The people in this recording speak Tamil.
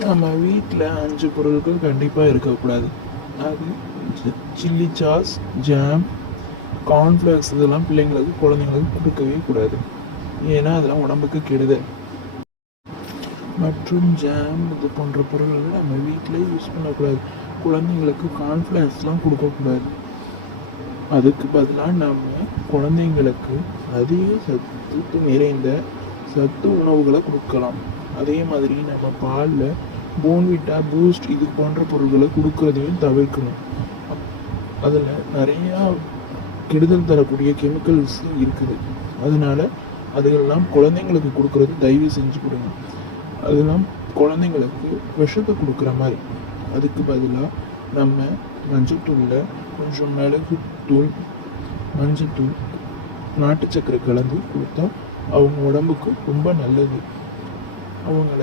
நம்ம வீட்டில் 5 பொருட்கள் கண்டிப்பாக இருக்கக்கூடாது. அது சில்லி சாஸ், ஜாம், கார்ன்ஃப்ளேக்ஸ் இதெல்லாம் பிள்ளைங்களுக்கு குழந்தைங்களுக்கு கொடுக்கவே கூடாது. ஏன்னா அதெல்லாம் உடம்புக்கு கெடுதல். மற்றும் ஜாம் இது போன்ற பொருட்களை நம்ம வீட்டிலே யூஸ் பண்ணக்கூடாது. குழந்தைங்களுக்கு கார்ன்ஃப்ளேக்ஸ்லாம் கொடுக்கக்கூடாது. அதுக்கு பதிலாக நம்ம குழந்தைங்களுக்கு அதிக சத்து நிறைந்த சத்து உணவுகளை கொடுக்கலாம். அதே மாதிரி நம்ம பாலில் போன்விட்டா, பூஸ்ட் இது போன்ற பொருட்களை கொடுக்கறதையும் தவிர்க்கணும். அதில் நிறையா கெடுதல் தரக்கூடிய கெமிக்கல்ஸ் இருக்குது. அதனால் அதுகளெல்லாம் குழந்தைங்களுக்கு கொடுக்கறது தயவு செஞ்சு கொடுங்க. அதெல்லாம் குழந்தைங்களுக்கு விஷத்தை கொடுக்குற மாதிரி. அதுக்கு பதிலாக நம்ம மஞ்சத்தூளில் கொஞ்சம் மிளகுத்தூள், மஞ்சத்தூள், நாட்டு சக்கரை கலந்து கொடுத்தா அவங்க உடம்புக்கு ரொம்ப நல்லது. அவங்கள